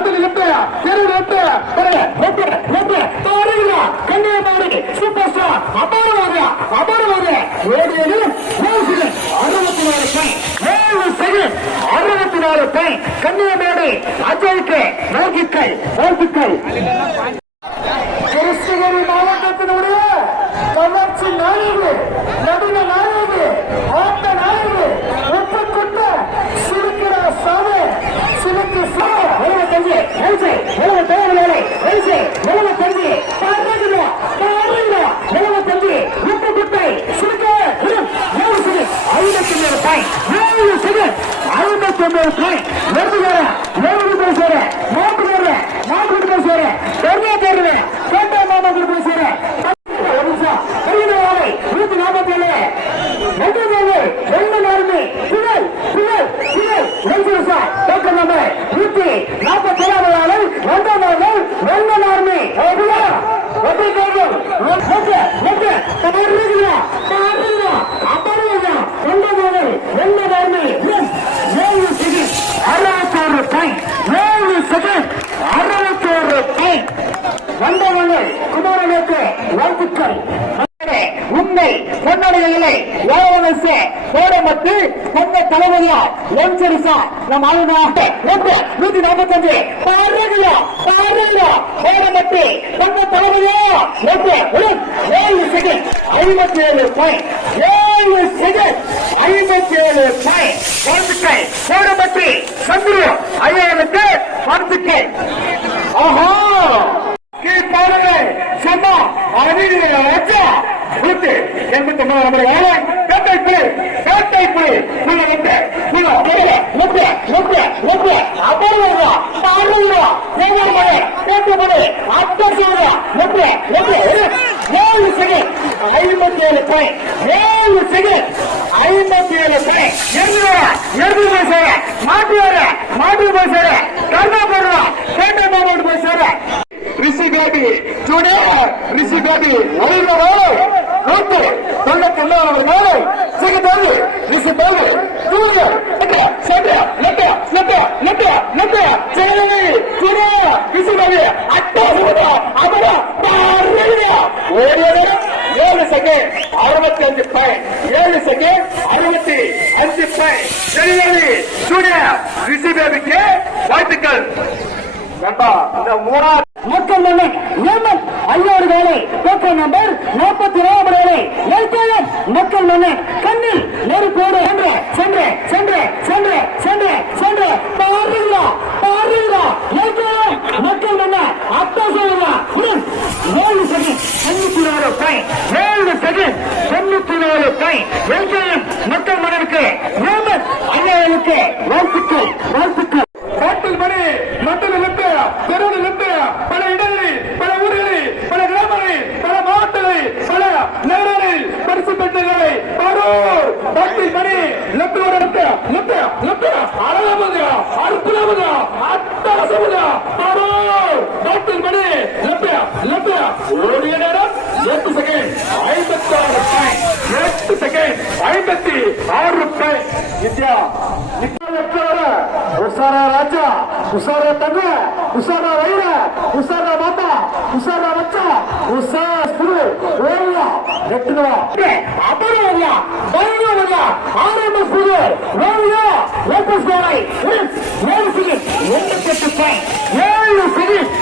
அஜய் மண்டல தெருவில் எட்டு கன்னியாகுமரி சூப்பர் ஸ்டார் அபாரவாக அபாரவாக ஓடியது அறுபத்தி நாலு பை ஏழு செகண்ட். அறுபத்தி நாலு பை கன்னியாகுமரி அஜய்க்கு வாழ்த்துக்கள் வாழ்த்துக்கள் கிருஷ்ணகிரி மாவட்டத்தினுடைய கவர்ச்சி நாயகி நடுன ஏழு சிறு ஐம்பத்தி ஒன்பது பாய் வெறும் சேர ஏழு பேர் சேர நாட்டு சேர நாட்டு பேர் சேர போய் சேர. ஒரு நிமிஷம் பெரிய வேலை நூத்தி நாற்பத்தி ஏழு. ரெண்டு வேலை ரெண்டு புகழ் புகழ் புகழ் ரெண்டு நிமிஷம் டோக்கன் நம்பர் நூத்தி நாற்பத்தி ஏழாவது நாள் ரெண்டாம் நாள் ரெண்டு நாலுமே ஒற்றை கேட்கும் ஓகே ஓகே பாருங்களா பாருங்களா அப்பாருங்க ரெண்டாம் நாள் ரெண்டு நாலுமே ஏழு செகண்ட் அறுபத்தோரு பாயிண்ட் ஏழு செகண்ட் அறுபத்தோரு பாயிண்ட் வந்தவர்கள் குமாரனுக்கு வாழ்த்துக்கள் உண்மை பொன்னடைகளை ஏவனசு கோடமத்து பொன்ன தலைவரியா லஞ்சரிசா நம் ஆளுநர் ஒன்று நூத்தி நாற்பத்தஞ்சு. பாருங்களா பாருங்களா கோடமத்து பொன்ன தலைவரியா ஒன்று ஏழு செகண்ட் ஐம்பத்தி ஏழு பாயிண்ட் ஏழு செகண்ட் ஐம்பத்தி ஏழு பாயிண்ட் வாழ்த்துக்கள். கோடமத்து சந்துரு ஐயாவுக்கு வாழ்த்துக்கள். ஆஹா! கீழ்பாடுங்க சொன்னா அறிவியல வச்சா நூத்தி எண்பத்தி ஒன்பது நம்பர் வேலை. பேட்டை புலி பேட்டை புலி புல வந்து புல முப்ப முப்ப ஐம்பத்தி ஏழு பாயிண்ட் ஏழு செகண்ட் ஐம்பத்தி ஏழு பாயிண்ட் எங்க எது போய் சேர மாட்டு வர மாட்டு போய் சேர கர்ணா போடுறா பேட்டை மாமாட்டு போய் சேர ரிஷி கோபி ஜூனியர் ரிஷி கோபி ஒளிவரோ நூற்று தொண்ணூத்தி ஒன்பது நாளை சிகிதோடு ரிஷி கோபி ஜூனியர் ஜூனியர் ரிஷி கோபி அட்டா சுகதா அமரா பாருங்க ஓடியது ஏழு செகண்ட் அறுபத்தி அஞ்சு பாயிண்ட் ஏழு செகண்ட் அறுபத்தி அஞ்சு பாயிண்ட் சென்னை ஜூனியர் ரிஷி பேபிக்கு வாழ்த்துக்கள். நண்பா இந்த மூணாவது மக்கள் மன்னன் ஏமன் ஐயோரு வேலை டோக்கன் நம்பர் நாற்பத்தி வேலை மக்கள் மன்னன் கண்ணில் நெருப்போடு சென்று சென்று சென்று சென்று சென்று சென்று பாருங்களா பாருங்களா எல்கேஎம் மக்கள் மன்னன் அத்தா சொல்லுங்களா உடன் ஏழு செகண்ட் தொண்ணூத்தி நாலு பாயிண்ட் ஏழு செகண்ட் தொண்ணூத்தி நாலு பாயிண்ட் எல்கேஎம் மக்கள் மன்னனுக்கு ஏமன் ஐயாவுக்கு வாழ்த்துக்கள் வாழ்த்துக்கள் நாட்டில் மணி மண்டல லிட்டு தெருவில் லிட்டு பல இடங்களில் பல ஊர்களில் பல கிராமங்களில் பல மாவட்டங்களில் பல நகரங்களில் பரிசு பெற்றங்களை பாரூர் நாட்டில் மணி லெப்டோட லிட்டு லிட்டு லிட்டு அழகாமது அற்புதமது அட்டகாசமது பாரூர் நாட்டில் மணி லெப்ட் லெப்ட் ஓடிய நேரம் எட்டு செகண்ட் ஐம்பத்தி ஆறு பாயிண்ட் எட்டு செகண்ட் ஐம்பத்தி ஆறு ரூபாய் இந்தியா உஷார ராஜா. உஷார தங்க. உஷார வைர. உஷார மாதா. உஷார மச்சா. உஷா சுரு ஓவியா. எட்டுவா அபரவரியா பைரவரியா ஆரம்ப சுரு ஓவியா லேட்டஸ்ட் கோலை ஏழு சிகிட் எண்பத்தெட்டு பாயிண்ட் ஏழு சிகிட்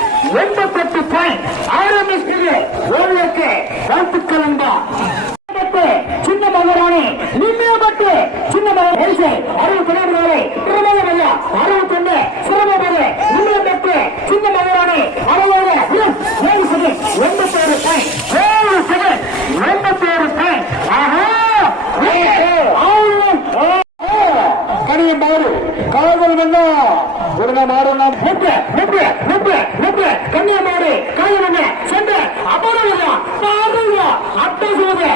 எண்பத்தெட்டு பாயிண்ட் ஆரம்ப சுரு ஓவியக்கு. வாழ்த்துக்கள் என்பா உடனே மாறு நாம் முப்ப முப்ப முப்ப முப்ப கண்ணிய மாறு காயம் என்ன சென்ற அபரவியா பாருங்க அட்டை சொல்லுங்க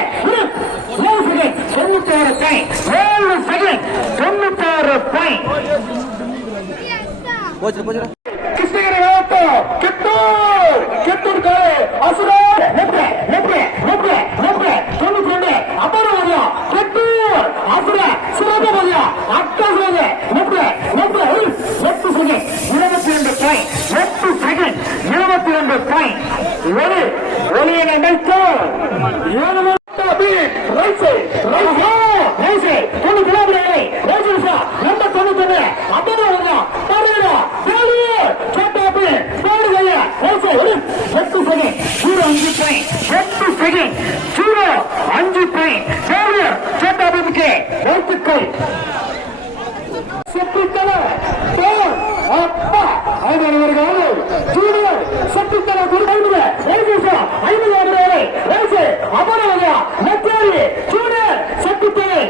ஏழு செகண்ட் தொண்ணூத்தாறு பை ஏழு செகண்ட் தொண்ணூத்தாறு பை போச்சு போச்சு கிருஷ்ணகிரி மாவட்டம் கிட்டூர் கிட்டூர் காலை அசுரர் ஒளி ஒளியை நினைத்து ஏழு right side right right side தொண்ணூறு கிலோமீட்டர் ரைட் சைடு நம்ம தொண்ணூத்தொன்னு அப்படி வரலாம் பரவாயில்ல வெளியே கேட்டாப்பு போடுகைய ரைட் சைடு எட்டு செகண்ட் ஜீரோ அஞ்சு பாயிண்ட் எட்டு செகண்ட் ஜீரோ அஞ்சு பாயிண்ட் ஃபேலியர் கேட்டாப்புக்கு வாழ்த்துக்கள் செப்பித்தல போர் அப்பா ஐநூறு ஜூனியர் செப்பித்தல குருபைமுக ரைசேசா ஐநூறு ஆடுறவரை ரைசே அமரவரையா மெத்தேரி ஜூனியர் செப்பித்தலை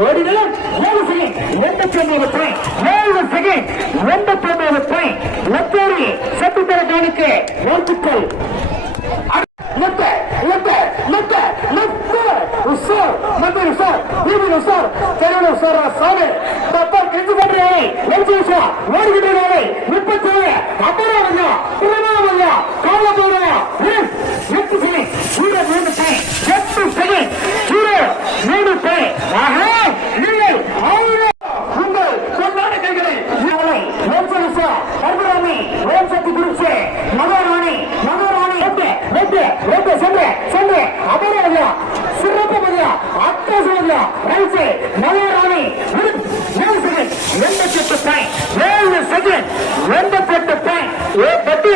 ஓடிகளும் ஏழு செகண்ட் எண்பத்தி ஒன்பது பாயிண்ட் ஏழு செகண்ட் எண்பத்தி ஒன்பது பாயிண்ட் காணிக்கு வாழ்த்துக்கள் கெஞ்சு பண்றாரு லெஃப்ட் உசார் ஓடிக்கிட்டு முப்பத்தி ஏழு அமராவங்க திருநாவங்க காலபோடுங்க எட்டு செகண்ட் ஜீரோ மூணு செகண்ட் எட்டு செகண்ட் ஜீரோ மூணு செகண்ட் ஆஹா நீங்கள் அவங்க உங்கள் சொன்னான கைகளை இவளை ஓம் சரசா ஓம் சக்தி மகாராணி மகாராணி ஓகே ஓகே ஓகே சென்று சென்று அமரவதியா சிறப்பு மதியா அத்த சொல்லுதியா மகாராணி எண்பத்தி எட்டு பாயிண்ட் ஏழு செகண்ட் எண்பத்தி எட்டு பாயிண்ட் ஏ பட்டு